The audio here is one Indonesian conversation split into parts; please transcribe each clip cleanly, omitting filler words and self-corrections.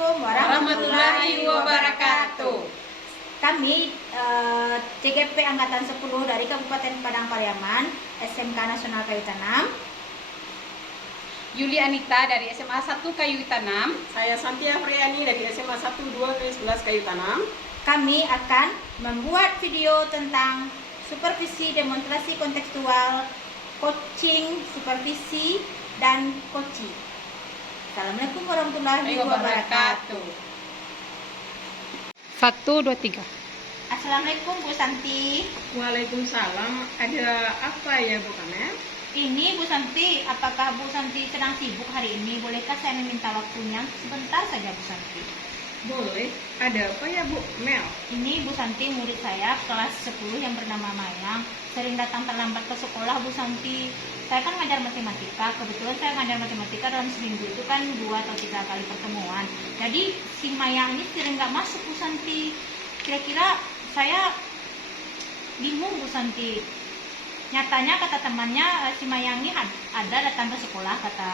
Assalamualaikum warahmatullahi wabarakatuh. Kami CGP Angkatan 10 dari Kabupaten Padang Pariaman, SMK Nasional Kayu Tanam. Yuli Anita dari SMA 1 Kayu Tanam. Saya Santia Friani dari SMA 1 2-11 Kayu Tanam. Kami akan membuat video tentang supervisi demonstrasi kontekstual, coaching, supervisi, dan coaching. Assalamualaikum warahmatullahi wabarakatuh. 1, 2, 3. Assalamualaikum Bu Santi. Waalaikumsalam. Ada apa ya Bu Kamel? Ini Bu Santi, apakah Bu Santi sedang sibuk hari ini? Bolehkah saya meminta waktunya sebentar saja Bu Santi? Boleh. Ada apa ya Bu Mel? Ini Bu Santi, murid saya kelas 10 yang bernama Mayang, sering datang terlambat ke sekolah Bu Santi. Saya kan ngajar matematika, kebetulan saya ngajar matematika dalam seminggu itu kan 2 atau 3 kali pertemuan. Jadi si Mayang ini sering nggak masuk Bu Santi. Kira-kira saya bingung Bu Santi. Nyatanya kata temannya si Mayang ini ada datang ke sekolah, kata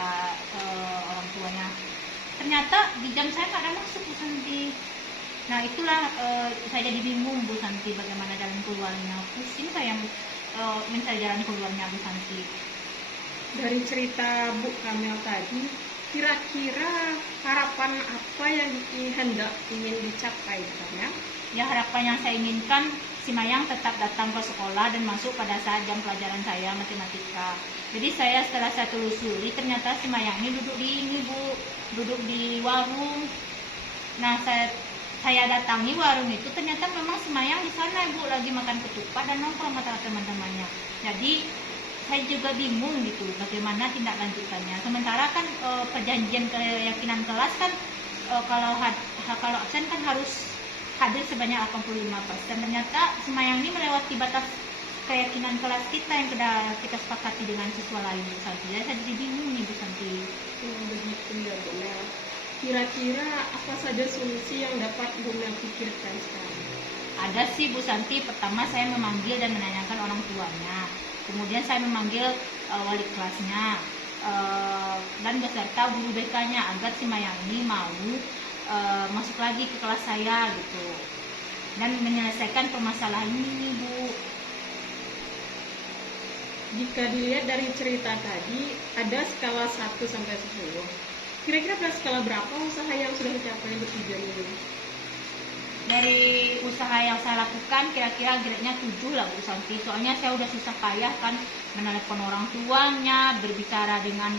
orang tuanya. Ternyata di jam saya nggak ada masuk Bu Santi. Nah itulah saya jadi bingung Bu Santi, bagaimana jalan keluarnya. Pusing saya mencari jalan keluarnya Bu Santi. Dari cerita Bu Kamel tadi, kira-kira harapan apa yang ingin dicapai Bu Kamel? Ya, harapan yang saya inginkan si Mayang tetap datang ke sekolah dan masuk pada saat jam pelajaran saya matematika. Jadi setelah saya telusuri, ternyata si Mayang ini duduk di ini Bu, duduk di warung. Nah saya datangi warung itu, ternyata memang si Mayang di sana Bu, lagi makan ketupat dan nongkrong sama teman-temannya. Jadi saya juga bingung gitu bagaimana tindak lanjutannya. Sementara kan perjanjian keyakinan kelas kan kalau absen kan harus hadir sebanyak 85%. Ternyata si Mayang ini melewati batas keyakinan kelas kita yang kita sepakati dengan siswa lain Bu Santi. Jadi saya jadi bingung nih Bu Santi. Begitu ya Bu Mel. Kira-kira apa saja solusi yang dapat Bu Mel pikirkan sekarang? Ada sih Bu Santi. Pertama saya memanggil dan menanyakan orang tuanya. Kemudian saya memanggil wali kelasnya dan beserta guru BK-nya agar si Mayang ini mau masuk lagi ke kelas saya gitu dan menyelesaikan permasalahan ini Bu. Jika dilihat dari cerita tadi, ada skala 1 sampai 10. Kira-kira pada skala berapa usaha yang sudah dicapai bertujuan ini? Dari usaha yang saya lakukan kira-kira grade-nya 7 lah Bu Santi. Soalnya saya udah susah payah kan menelepon orang tuanya, berbicara dengan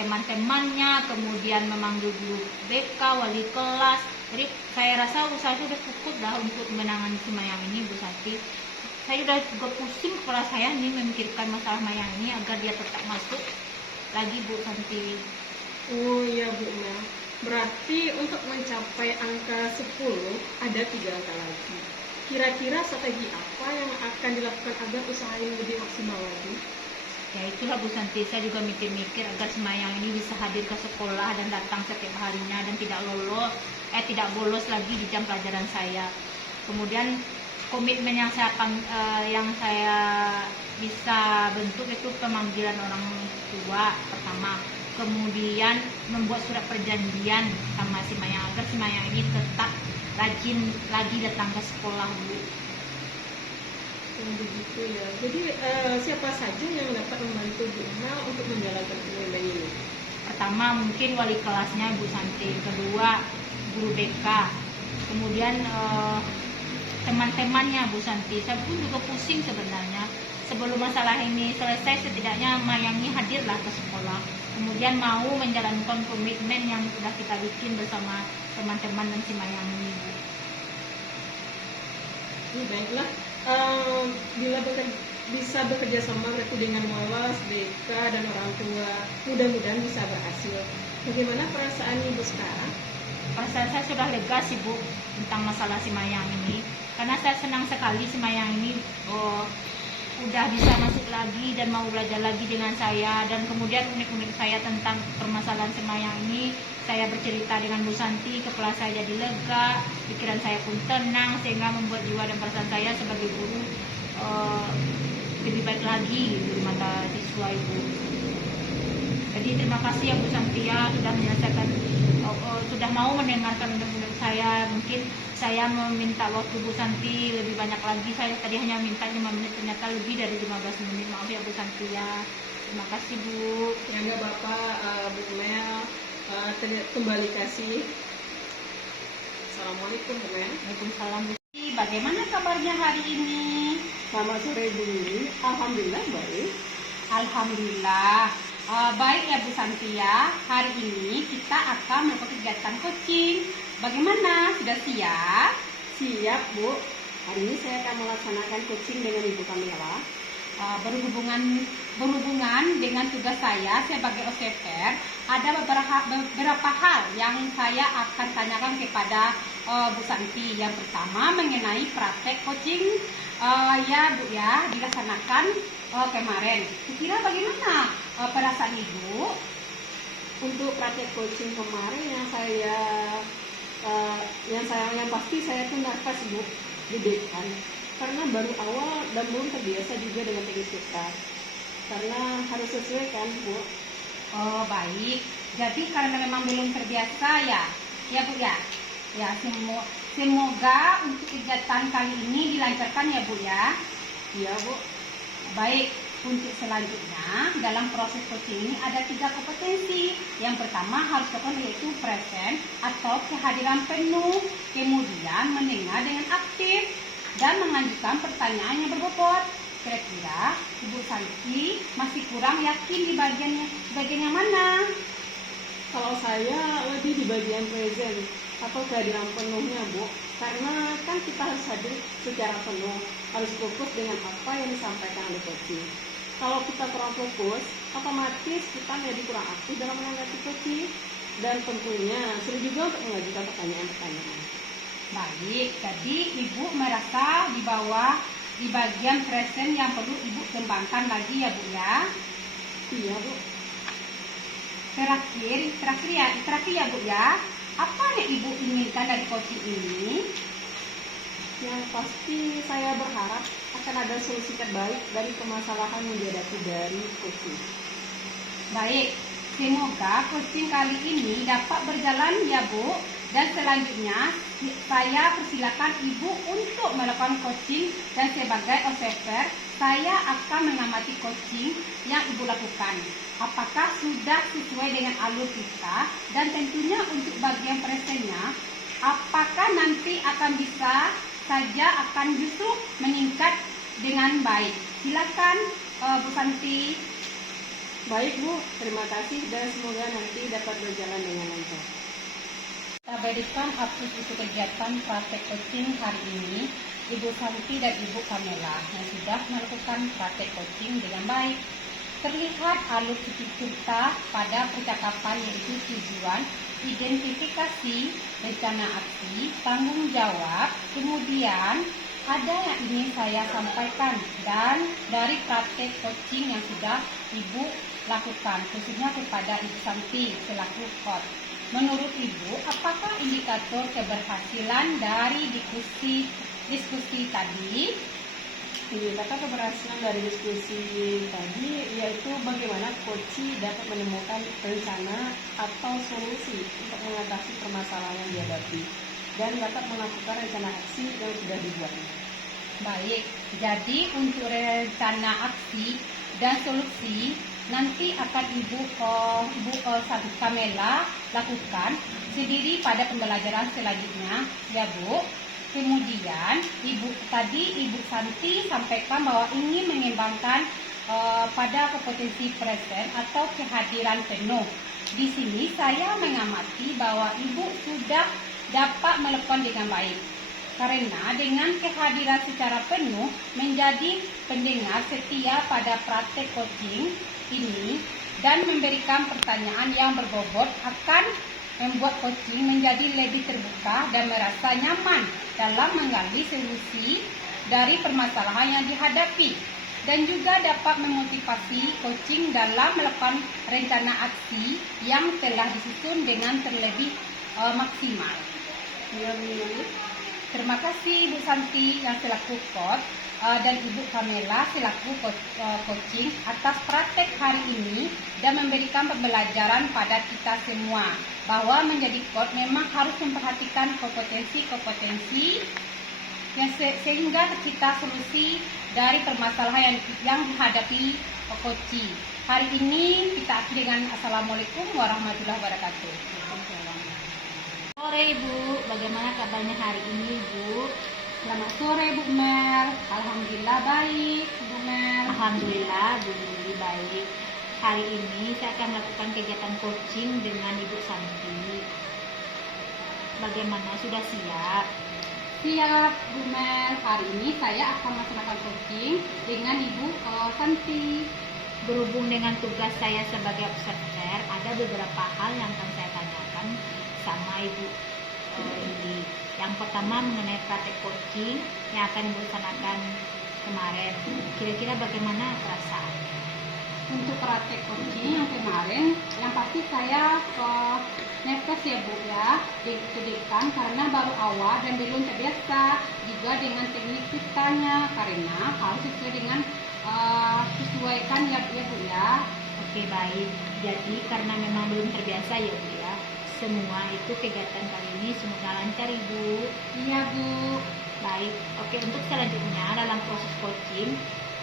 teman-temannya, kemudian memanggil guru BK, wali kelas. Jadi saya rasa usaha itu udah cukup lah untuk menangani si Mayang ini Bu Santi. Saya udah juga pusing kepala saya nih memikirkan masalah Mayang ini agar dia tetap masuk lagi Bu Santi. Oh iya Bu Mel. Berarti untuk mencapai angka 10 ada 3 angka lagi. Kira-kira strategi apa yang akan dilakukan agar usaha ini lebih maksimal lagi? Ya itulah Bu Santi, saya juga mikir-mikir agar si Mayang ini bisa hadir ke sekolah dan datang setiap harinya dan tidak bolos lagi di jam pelajaran saya. Kemudian komitmen yang saya bisa bentuk itu pemanggilan orang tua pertama. Kemudian membuat surat perjanjian sama si Mayang agar si Mayang ini tetap rajin lagi datang ke sekolah Bu. Begitu ya. Jadi siapa saja yang dapat membantu Bu Mel untuk menjalankan komitmen ini? Pertama mungkin wali kelasnya Bu Santi, kedua guru BK, kemudian teman-temannya Bu Santi. Saya pun juga pusing sebenarnya. Sebelum masalah ini selesai, setidaknya Mayang ini hadirlah ke sekolah. Kemudian mau menjalankan komitmen yang sudah kita bikin bersama teman-teman dan si Mayang ini. Baiklah, bila bisa bekerja sama berarti dengan walas, BK, dan orang tua, mudah-mudahan bisa berhasil. Bagaimana perasaan Ibu sekarang? Perasaan saya sudah lega sih Bu tentang masalah si Mayang ini, karena saya senang sekali si Mayang ini udah bisa masuk lagi dan mau belajar lagi dengan saya. Dan kemudian unik-unik saya tentang permasalahan si Mayang ini, saya bercerita dengan Bu Santi, kepala saya jadi lega, pikiran saya pun tenang, sehingga membuat jiwa dan perasaan saya sebagai guru lebih baik lagi di mata siswa Ibu. Jadi terima kasih ya Bu Santia sudah menyelesaikan, sudah mau mendengarkan saya. Mungkin saya meminta waktu Bu Santi lebih banyak lagi. Saya tadi hanya minta 5 menit, ternyata lebih dari 15 menit. Maaf ya Bu Santia. Terima kasih Bu. Ya enggak Bapak, Bu Mel, kembali kasih. Assalamualaikum Bu Mel. Waalaikumsalam Bu. Bagaimana kabarnya hari ini? Selamat sore Bu Lili. Alhamdulillah baik. Alhamdulillah. Baik ya Bu Santia, hari ini kita akan melakukan kegiatan coaching. Bagaimana? Sudah siap? Siap Bu. Hari ini saya akan melaksanakan coaching dengan Ibu Kamila. Berhubungan dengan tugas saya sebagai OSEPer, ada beberapa hal yang saya akan tanyakan kepada Bu Santi. Yang pertama mengenai praktek coaching ya Bu ya, dilaksanakan kemarin. Kira bagaimana perasaan Ibu? Untuk praktek coaching kemarin yang pasti saya tuh nervous Bu, deg-degan. Karena baru awal dan belum terbiasa juga dengan teknik kita. Karena harus sesuai kan Bu. Oh baik, jadi karena memang belum terbiasa ya Bu ya. Ya semoga untuk kegiatan kali ini dilancarkan ya Bu ya. Iya Bu. Baik, untuk selanjutnya dalam proses coaching ini ada 3 kompetensi. Yang pertama harus dilakukan yaitu present atau kehadiran penuh, kemudian mendengar dengan aktif dan mengajukan pertanyaan yang berbobot. Kira-kira Ibu Santi masih kurang yakin di bagian yang mana? Kalau saya lebih di bagian present atau kehadiran penuhnya Bu. Karena kan kita harus hadir secara penuh, harus fokus dengan apa yang disampaikan oleh coaching. Kalau kita kurang fokus, otomatis kita menjadi kurang aktif dalam menanggapi coaching. Dan tentunya sulit juga untuk mengajukan pertanyaan-pertanyaan. Baik, jadi Ibu merasa di bagian present yang perlu Ibu kembangkan lagi ya Bu ya. Iya Bu. Terakhir ya Bu ya. Apa yang Ibu inginkan dari coaching ini? Yang pasti saya berharap akan ada solusi terbaik dari permasalahan yang dihadapi dari coaching. Baik, semoga coaching kali ini dapat berjalan ya Bu. Dan selanjutnya saya persilakan Ibu untuk melakukan coaching, dan sebagai OSEPer saya akan mengamati coaching yang Ibu lakukan. Apakah sudah sesuai dengan alur kita, dan tentunya untuk bagian presennya apakah nanti akan bisa saja akan justru meningkat dengan baik. Silakan Bu Santi. Baik Bu, terima kasih dan semoga nanti dapat berjalan dengan lancar. Kita berikan update untuk kegiatan praktek coaching hari ini. Ibu Santi dan Ibu Kamila yang sudah melakukan praktek coaching dengan baik. Terlihat alur cerita pada percakapan yaitu tujuan, identifikasi, rencana aksi, tanggung jawab, kemudian ada yang ingin saya sampaikan dan dari praktek coaching yang sudah Ibu lakukan, khususnya kepada Ibu Santi selaku coach. Menurut Ibu, apakah indikator keberhasilan dari diskusi tadi? Indikator keberhasilan dari diskusi tadi yaitu bagaimana coaching dapat menemukan rencana atau solusi untuk mengatasi permasalahan yang dihadapi dan dapat melakukan rencana aksi yang sudah dibuatnya. Baik, jadi untuk rencana aksi dan solusi nanti akan Ibu Santi Kamila lakukan sendiri pada pembelajaran selanjutnya, ya Bu. Kemudian Ibu Santi sampaikan bahwa ingin mengembangkan pada kompetensi present atau kehadiran penuh. Di sini saya mengamati bahwa Ibu sudah dapat melakukan dengan baik. Karena dengan kehadiran secara penuh menjadi pendengar setia pada praktek coaching ini dan memberikan pertanyaan yang berbobot akan membuat coaching menjadi lebih terbuka dan merasa nyaman dalam menggali solusi dari permasalahan yang dihadapi, dan juga dapat memotivasi coaching dalam melakukan rencana aksi yang telah disusun dengan terlebih maksimal. Iya Bu. Terima kasih Bu Santi yang selaku coach dan Ibu Kamela selaku coaching atas praktek hari ini dan memberikan pembelajaran pada kita semua bahwa menjadi coach memang harus memperhatikan kompetensi yang sehingga kita solusi dari permasalahan yang dihadapi coaching. Hari ini kita akhiri dengan Assalamualaikum warahmatullahi wabarakatuh. Sore Ibu, bagaimana kabarnya hari ini Ibu? Selamat sore Bu Mel. Alhamdulillah baik Bu Mel. Alhamdulillah Bu Yuli baik. Hari ini saya akan melakukan kegiatan coaching dengan Ibu Santi. Bagaimana, sudah siap? Siap Bu Mel. Hari ini saya akan melaksanakan coaching dengan Ibu Santi. Berhubung dengan tugas saya sebagai observer, ada beberapa hal yang akan saya tanyakan sama Ibu Yuli. Yang pertama mengenai praktek coaching yang akan Ibu laksanakan kemarin. Kira-kira bagaimana perasaan? Untuk praktek coaching yang kemarin, yang pasti saya nervous ya Bu ya, deg-degan karena baru awal dan belum terbiasa juga dengan teknik kitanya karena harus sesuai dengan sesuaikan ya Bu ya. Oke baik, jadi karena memang belum terbiasa ya Bu ya, semua itu kegiatan kali ini semoga lancar Ibu. Iya Bu. Baik, oke, untuk selanjutnya dalam proses coaching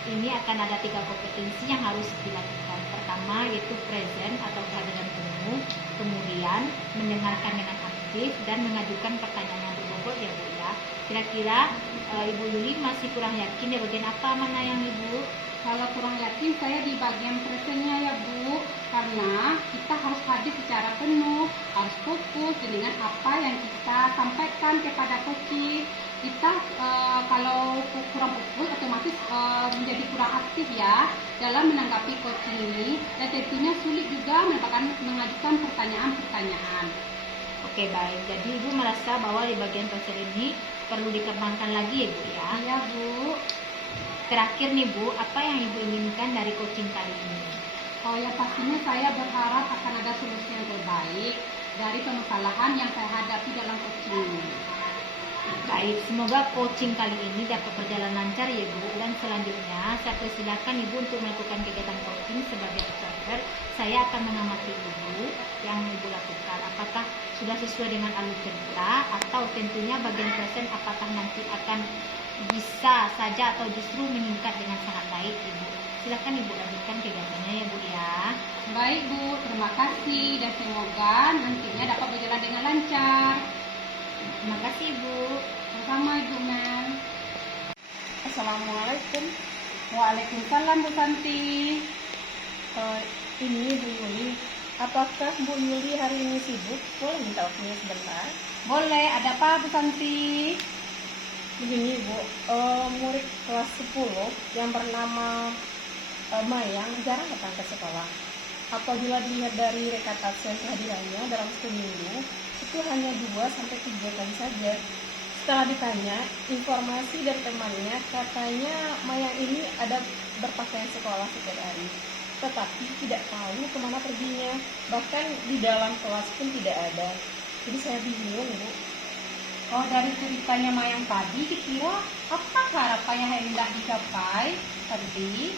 ini akan ada 3 kompetensi yang harus dilakukan. Pertama yaitu present atau kehadiran penuh, kemudian mendengarkan dengan aktif dan mengajukan pertanyaan yang berbobot ya Bu ya. Kira-kira Ibu Yuli masih kurang yakin ya bagian apa mana yang Ibu? Kalau kurang yakin saya di bagian presentnya ya Bu, karena kita harus hadir secara penuh, harus fokus dengan apa yang kita sampaikan kepada coaching. Kita kalau kurang fokus otomatis menjadi kurang aktif ya dalam menanggapi coaching ini, dan tentunya sulit juga mengajukan pertanyaan-pertanyaan. Oke baik, jadi Ibu merasa bahwa di bagian present ini perlu dikembangkan lagi ya Bu ya? Iya Bu. Terakhir nih Bu, apa yang Ibu inginkan dari coaching kali ini? Oh ya, pastinya saya berharap akan ada solusi yang terbaik dari permasalahan yang saya hadapi dalam coaching ini. Baik, semoga coaching kali ini dapat berjalan lancar ya Bu. Dan selanjutnya saya persilakan Ibu untuk melakukan kegiatan coaching sebagai observer. Saya akan mengamati Ibu yang Ibu lakukan. Apakah sudah sesuai dengan alur cerita atau tentunya bagian present apakah nanti akan bisa saja atau justru meningkat dengan sangat baik Ibu. Silakan Ibu lanjutkan kegiatannya ya Bu ya. Baik Bu, terima kasih dan semoga nantinya dapat berjalan dengan lancar. Terima kasih Ibu. Sama Ibu Mel. Assalamualaikum. Waalaikumsalam Bu Santi. Ini Bu Yuli. Apakah Bu Yuli hari ini sibuk? Boleh minta waktunya sebentar? Boleh, ada apa Bu Santi? Begini Bu, murid kelas 10 yang bernama Mayang jarang datang ke sekolah. Apabila dilihat dari rekat absen kehadirannya dalam seminggu, itu hanya 2-3 kali saja. Setelah ditanya, informasi dari temannya katanya Mayang ini ada berpakaian sekolah setiap hari, tetapi tidak tahu kemana perginya, bahkan di dalam kelas pun tidak ada. Jadi saya bingung Bu. Oh, dari ceritanya Mayang tadi, dikira apa harapan yang hendak dicapai tadi?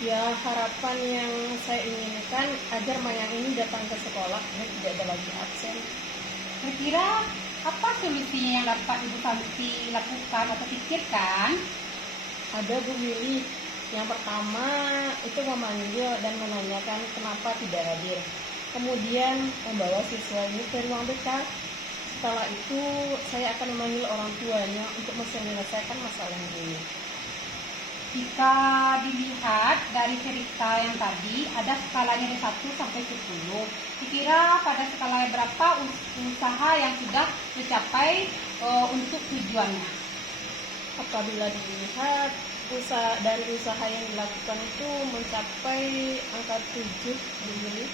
Ya, harapan yang saya inginkan agar Mayang ini datang ke sekolah dan tidak ada lagi absen. Kira-kira apa solusinya yang dapat Ibu Santi lakukan atau pikirkan? Ada Bu Willy. Yang pertama itu memanggil dan menanyakan kenapa tidak hadir. Kemudian membawa siswa ini ke ruang BK. Setelah itu saya akan memanggil orang tuanya untuk menyelesaikan masalah ini. Jika dilihat dari cerita yang tadi, ada skalanya dari 1 sampai 10. Kira-kira pada skala berapa usaha yang sudah tercapai untuk tujuannya? Apabila dilihat dari usaha yang dilakukan itu mencapai angka 7 Bu Willy.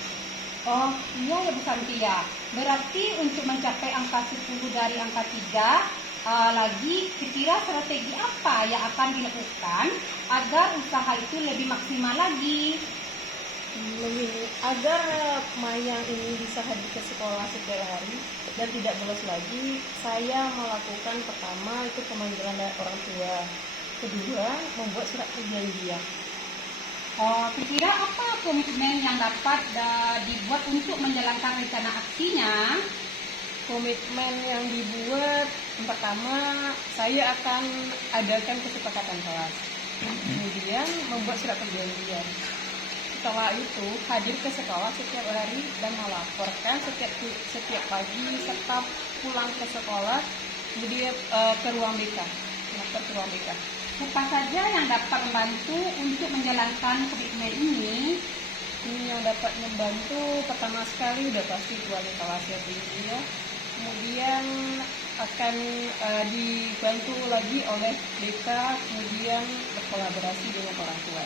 Oh iya ya Bu Santi ya. Berarti untuk mencapai angka 10 dari angka 3 lagi, kira-kira strategi apa yang akan dilakukan agar usaha itu lebih maksimal lagi? Agar Mayang ini bisa hadir ke sekolah setiap hari dan tidak bolos lagi, saya melakukan pertama itu pemanggilan dari orang tua, kedua membuat surat perjanjian. Kira-kira apa komitmen yang dapat dibuat untuk menjalankan rencana aksinya? Komitmen yang dibuat, yang pertama saya akan adakan kesepakatan kelas, kemudian membuat surat perjanjian. Setelah itu hadir ke sekolah setiap hari dan melaporkan setiap pagi serta pulang ke sekolah, kemudian ke ruang BK, lapor ke ruang BK. Apa saja yang dapat membantu untuk menjalankan komitmen ini? Ini yang dapat membantu pertama sekali udah pasti wali kelas ya Bu ya. Kemudian akan dibantu lagi oleh BK, kemudian berkolaborasi dengan orang tua.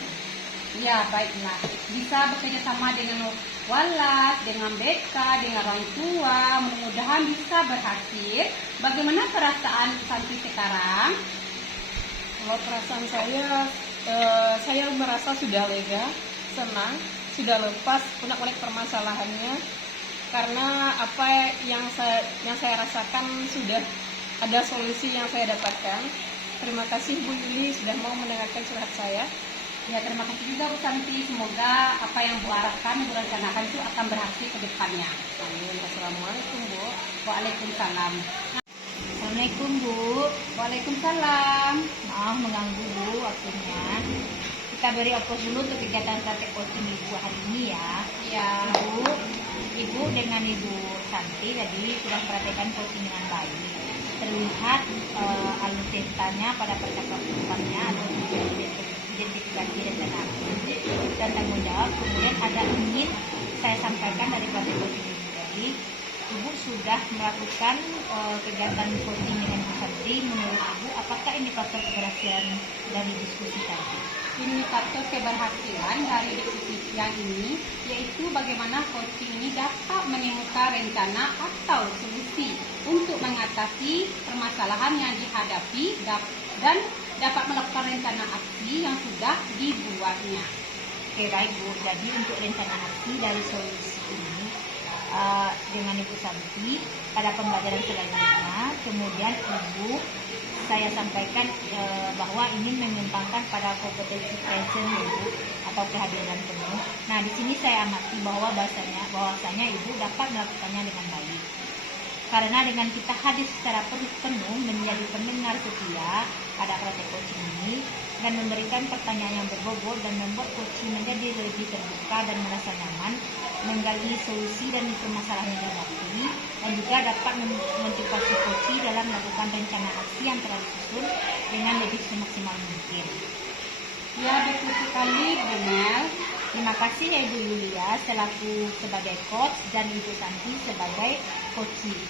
Ya, baiklah. Bisa bekerja sama dengan Walas, dengan BK, dengan orang tua, mudah-mudahan bisa berhasil. Bagaimana perasaan Santi sekarang? Kalau perasaan saya merasa sudah lega, senang, sudah lepas unek-unek permasalahannya, karena apa yang saya rasakan sudah ada solusi yang saya dapatkan. Terima kasih Bu Yuli sudah mau mendengarkan curhat saya. Ya, terima kasih juga Bu Santi. Semoga apa yang Bu harapkan, Bu rencanakan itu akan berhasil ke depannya. Amin. Assalamualaikum Bu. Waalaikumsalam. Assalamualaikum Bu. Waalaikumsalam. Maaf mengganggu Bu waktunya. Kita beri oplos dulu untuk kegiatan praktek coaching Ibu hari ini ya. Ya. Ibu dengan Ibu Santi tadi sudah perhatikan coaching dengan baik. Terlihat alur ceritanya pada percakapannya atau identifikasi dan tanggung jawab. Kemudian ada ingin saya sampaikan dari praktek coaching ini. Jadi Ibu sudah melakukan kegiatan coaching dengan Bu Santi. Menurut Ibu, apakah indikator keberhasilan dari diskusi tadi? Indikator keberhasilan dari diskusi siang ini yaitu bagaimana coaching ini dapat menemukan rencana atau solusi untuk mengatasi permasalahan yang dihadapi dan dapat melakukan rencana aksi yang sudah dibuatnya. Oke, baik Bu. Jadi untuk rencana aksi dari solusi ini dengan Ibu Santi pada pembelajaran selanjutnya, kemudian Ibu saya sampaikan bahwa ini mengembangkan pada kompetensi present Ibu atau kehadiran penuh. Nah, di sini saya amati bahwa bahwasanya Ibu dapat melakukannya dengan baik. Karena dengan kita hadir secara penuh menjadi pendengar setia pada praktek coaching ini dan memberikan pertanyaan yang berbobot dan membuat coaching menjadi lebih terbuka dan merasa nyaman, menggali solusi dan permasalahan yang dihadapi, dan juga dapat memotivasi coaching dalam melakukan rencana aksi yang telah disusun dengan lebih semaksimal mungkin. Ya, betul sekali Bu Mel. Terima kasih ya Ibu Yulia selaku sebagai coach dan Ibu Santi sebagai coaching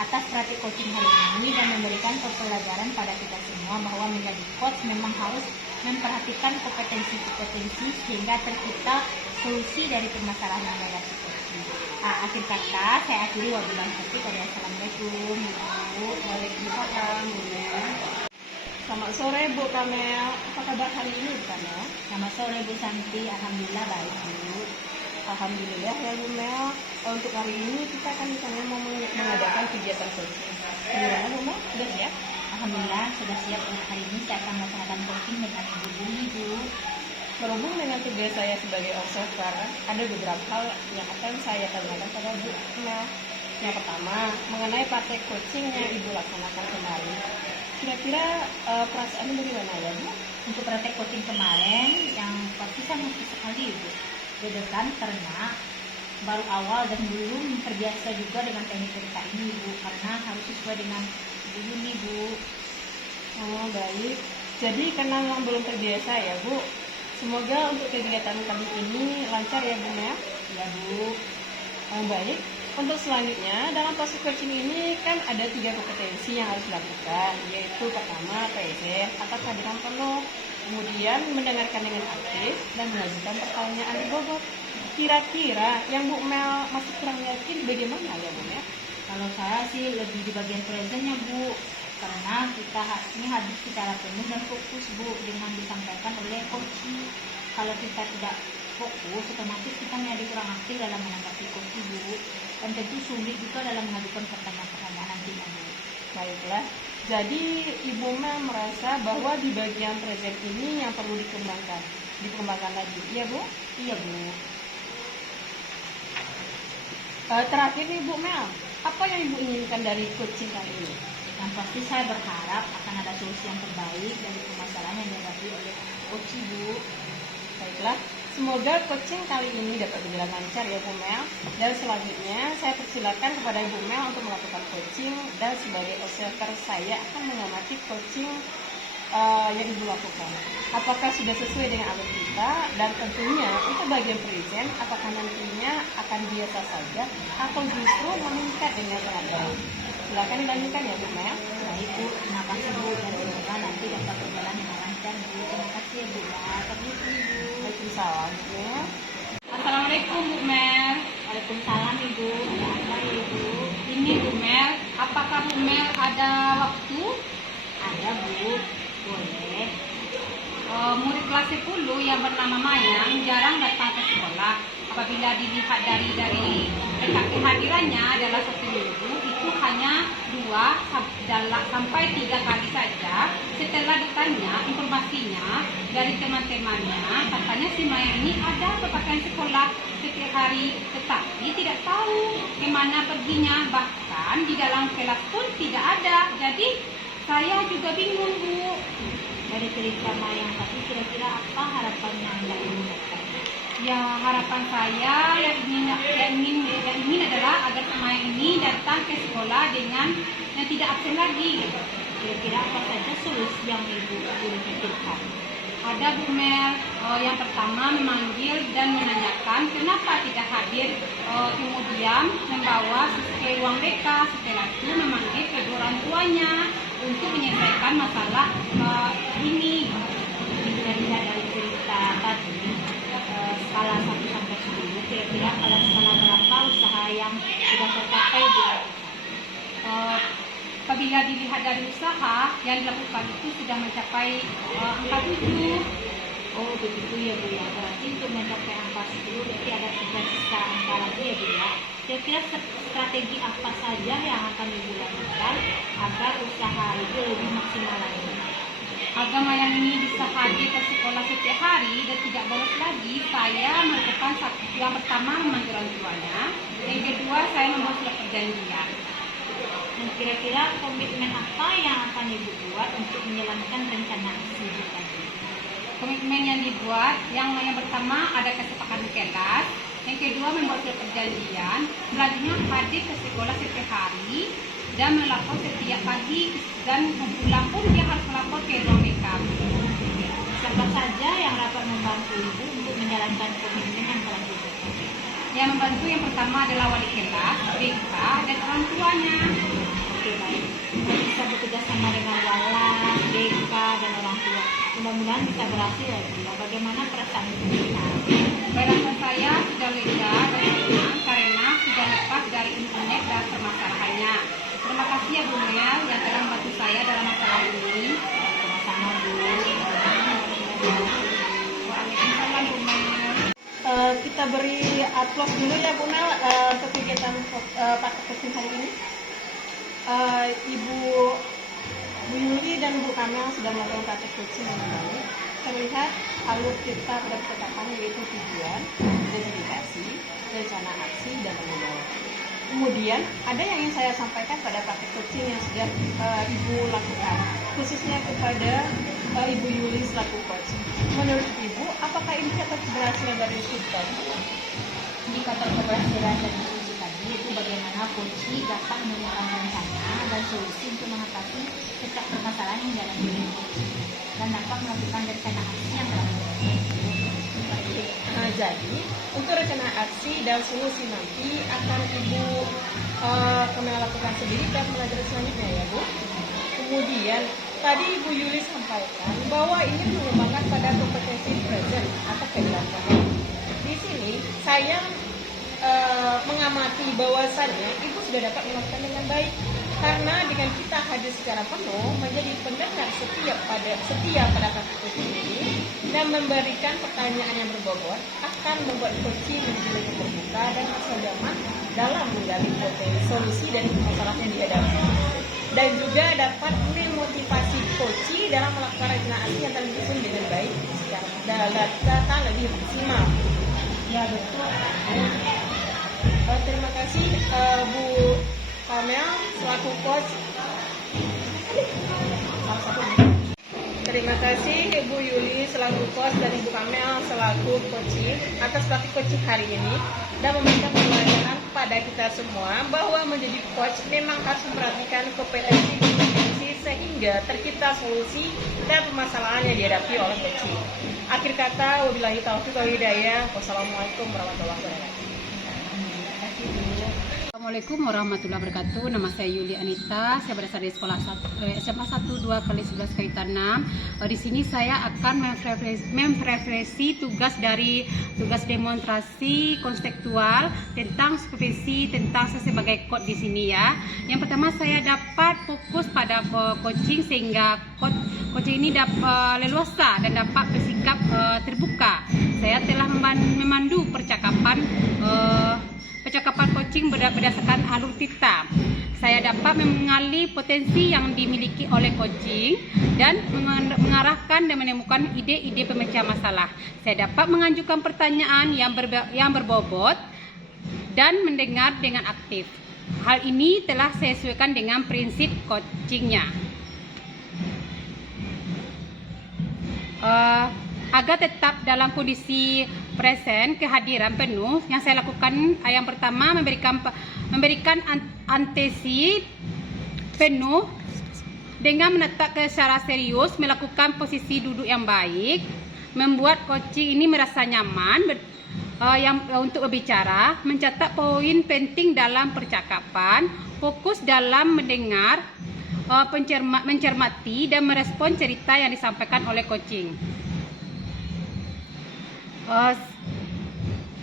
atas praktik coaching hari ini dan memberikan pembelajaran pada kita semua bahwa menjadi coach memang harus memperhatikan kompetensi-kompetensi sehingga tercipta solusi dari permasalahan yang dihadapi coaching. Akhir kata saya akhiri wabillahi taufiq. Assalamualaikum Bu. Waalaikumsalam Bu Mel. Selamat sore Bu Kamel. Apa kabar hari ini Bu Kamel? Selamat sore Bu Santi. Alhamdulillah baik Bu. Alhamdulillah ya Bu Mel. Untuk hari ini kita kan misalnya mau mengadakan kegiatan sosial. Gimana Bu Mel? Sudah siap? Alhamdulillah sudah siap untuk hari ini. Saya akan melaksanakan coaching dengan Ibu Yuli Bu. Berhubung dengan tugas saya sebagai observer, ada beberapa hal yang akan saya tanyakan pada Bu Mel. Yang pertama, mengenai praktek coaching yang Ibu laksanakan kemarin. Kira-kira perasaannya bagaimana ya Bu? Untuk praktek coaching kemarin yang pasti saya mengerti sekali Bu. Deg-degan karena baru awal dan belum terbiasa juga dengan teknik cerita ini Bu, karena harus sesuai dengan Ibu Yuni Bu. Oh baik. Jadi karena memang belum terbiasa ya Bu. Semoga untuk kegiatan kali ini lancar ya Bu Mel. Ya Bu. Baik. Untuk selanjutnya dalam proses coaching ini kan ada 3 kompetensi yang harus dilakukan, yaitu pertama present atau kehadiran penuh, kemudian mendengarkan dengan aktif dan mengajukan pertanyaan berbobot. Kira-kira yang Bu Mel masih kurang yakin bagaimana ya Bu Mel? Kalau saya sih lebih di bagian presentnya Bu, karena kita ini hadir secara penuh dan fokus Bu dengan disampaikan oleh coach. Kalau kita tidak fokus, otomatis kita menjadi kurang aktif dalam menanggapi coach Bu, dan tentu sulit juga dalam mengajukan pertanyaan-pertanyaan nantinya Bu. Baiklah, jadi Ibu Mel merasa bahwa di bagian present ini yang perlu dikembangkan lagi, iya Bu? Iya Bu. Terakhir nih Bu Mel, apa yang Ibu inginkan dari coaching kali ini? Yang pasti saya berharap akan ada solusi yang terbaik dari permasalahan yang dihadapi oleh coach Bu. Baiklah, semoga coaching kali ini dapat berjalan lancar ya Bu Mel. Dan selanjutnya saya persilakan kepada Ibu Mel untuk melakukan coaching, dan sebagai observer saya akan mengamati coaching yang Ibu lakukan. Apakah sudah sesuai dengan alur kita, dan tentunya untuk bagian present apakah nantinya akan biasa saja atau justru meningkat dengan sangat baik. Silakan dilanjutkan ya Bu Mel. Baik Bu, terima kasih Bu, dan semoga nanti dapat berjalan dengan lancar Bu. Terima kasih ya Bu. Permisi Bu. Waalaikumsalam Bu Mel. Assalamualaikum Bu Mel. Waalaikumsalam Ibu. Ada apa ya Ibu? Ini Bu Mel, apakah Bu Mel ada waktu? Ada Bu, boleh. Murid kelas 10 yang bernama Mayang jarang datang ke sekolah. Apabila dilihat dari kehadirannya dalam satu minggu itu hanya 2 sampai 3 kali saja. Setelah ditanya informasinya dari teman-temannya, katanya si Mayang ini ada berpakaian sekolah setiap hari, tetapi tidak tahu kemana perginya, bahkan di dalam kelas pun tidak ada. Jadi saya juga bingung Bu. Dari cerita Mayang tadi, kira-kira apa harapannya Anda inginkan? Ya, harapan saya yang ingin adalah agar Mayang ini datang ke sekolah dengan yang tidak absen lagi. Kira-kira apa saja solusi yang Ibu pikirkan? Ada Bu Mel, yang pertama memanggil dan menanyakan kenapa tidak hadir, kemudian membawa ke ruang BK, setelah itu memanggil kedua orang tuanya untuk menyelesaikan masalah ini. Jika dilihat dari cerita tadi, skala 1 sampai 10, kira-kira pada skala berapa usaha yang sudah tercapai Bu? Apabila dilihat dari usaha yang dilakukan itu sudah mencapai angka 7. Oh begitu ya Bu ya, berarti untuk mencapai angka 10 berarti ada 3 sisa angka lagi ya Bu ya. Kira-kira strategi apa saja yang akan Ibu lakukan agar usaha itu lebih maksimal lagi? Agar Mayang ini bisa hadir ke sekolah setiap hari dan tidak bolos lagi, saya melakukan yang pertama memanggil orang tuanya, yang kedua saya membuat surat perjanjian. Dan kira-kira komitmen apa yang akan Ibu buat untuk menjalankan rencana aksi Ibu tadi? Komitmen yang dibuat, yang pertama ada kesepakatan kelas, yang kedua membuat surat perjanjian, selanjutnya hadir ke sekolah setiap hari dan melapor setiap pagi, dan pulang pun dia harus melapor ke ruang BK. Siapa saja yang dapat membantu Ibu untuk menjalankan komitmen yang telah dibuat? Yang membantu yang pertama adalah wali kelas, BK, dan orang tuanya. Oke baik, kita bisa bekerja sama dengan wala, BK, dan orang tua. Mudah-mudahan bisa berhasil ya Bu. Bagaimana perasaan Ibu sekarang? Perasaan saya sudah lega dan senang karena sudah lepas dari internet dan permasalahannya. Terima kasih ya Bu Mel yang telah membantu saya dalam masalah ini. Sama-sama Bu. Waalaikumsalam Bu Mel. Kita beri upload dulu ya Bu Mel untuk kegiatan praktek coaching hari ini. Ibu Yuli dan Bu Kamel sudah melakukan praktek coaching dengan baik. Terlihat alur kita pada percakapan yaitu tujuan, identifikasi, rencana aksi, dan tanggung jawab. Kemudian ada yang ingin saya sampaikan pada praktek coaching yang sudah Ibu lakukan, khususnya kepada Ibu Yuli selaku coach. Menurut Ibu, apakah indikator keberhasilan dari itu tadi? Indikator keberhasilan dari diskusi tadi itu bagaimana coach dapat menemukan rencana dan solusi untuk mengatasi setiap permasalahan yang dihadapi oleh coach dan dapat melakukan rencana aksi yang telah Nah, jadi untuk rencana aksi dan solusi nanti akan Ibu Kamel lakukan sendiri dan pelajaran selanjutnya ya Bu. Kemudian tadi Ibu Yuli sampaikan bahwa ini mengembangkan pada kompetensi present atau kehidupan. Di sini saya mengamati bahwasannya Ibu sudah dapat melakukan dengan baik, karena dengan kita hadir secara penuh menjadi pendengar setia pada kata coaching ini dan memberikan pertanyaan yang berbobot akan membuat coaching menjadi lebih terbuka dan nyaman dalam menggali solusi dari masalah yang dihadapi, dan juga dapat memotivasi coaching dalam melakukan rencana aksi yang tersusun dengan baik secara data lebih maksimal. Ya betul. Terima kasih Bu Kamel selaku coach. Terima kasih Ibu Yuli selaku coach dan Ibu Kamel selaku coaching atas praktik coaching hari ini dan memberikan pelajaran kepada kita semua bahwa menjadi coach memang harus memperhatikan kompetensi sehingga tercipta solusi dan permasalahan yang dihadapi oleh coaching. Akhir kata, wabillahi taufiq wal hidayah. Wassalamualaikum warahmatullahi wabarakatuh. Assalamualaikum warahmatullahi wabarakatuh. Nama saya Yuli Anita. Saya berasal dari sekolah SMA 1 2x11 kaitan 6. Di sini saya akan memrefleksi tugas demonstrasi konseptual tentang supervisi tentang saya sebagai coach di sini ya. Yang pertama saya dapat fokus pada coaching sehingga coaching ini dapat leluasa dan dapat bersikap terbuka. Saya telah memandu percakapan coaching berdasarkan alur cerita. Saya dapat mengenali potensi yang dimiliki oleh coaching dan mengarahkan dan menemukan ide-ide pemecah masalah. Saya dapat mengajukan pertanyaan yang berbobot dan mendengar dengan aktif. Hal ini telah saya sesuaikan dengan prinsip coachingnya. Agar tetap dalam kondisi present, kehadiran penuh, yang saya lakukan yang pertama memberikan antesi penuh dengan menatap secara serius, melakukan posisi duduk yang baik, membuat coaching ini merasa nyaman untuk berbicara, mencatat poin penting dalam percakapan, fokus dalam mendengar, mencermati dan merespon cerita yang disampaikan oleh coaching.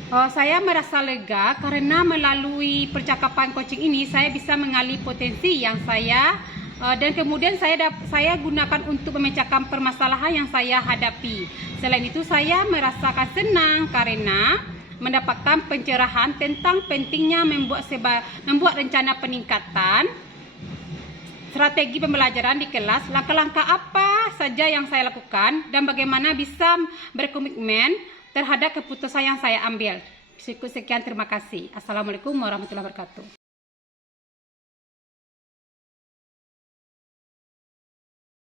Saya merasa lega karena melalui percakapan coaching ini saya bisa mengali potensi yang saya dan kemudian saya gunakan untuk memecahkan permasalahan yang saya hadapi. Selain itu saya merasakan senang karena mendapatkan pencerahan tentang pentingnya membuat rencana peningkatan strategi pembelajaran di kelas, langkah-langkah apa saja yang saya lakukan dan bagaimana bisa berkomitmen terhadap keputusan yang saya ambil. Sekian, terima kasih. Assalamualaikum warahmatullahi wabarakatuh.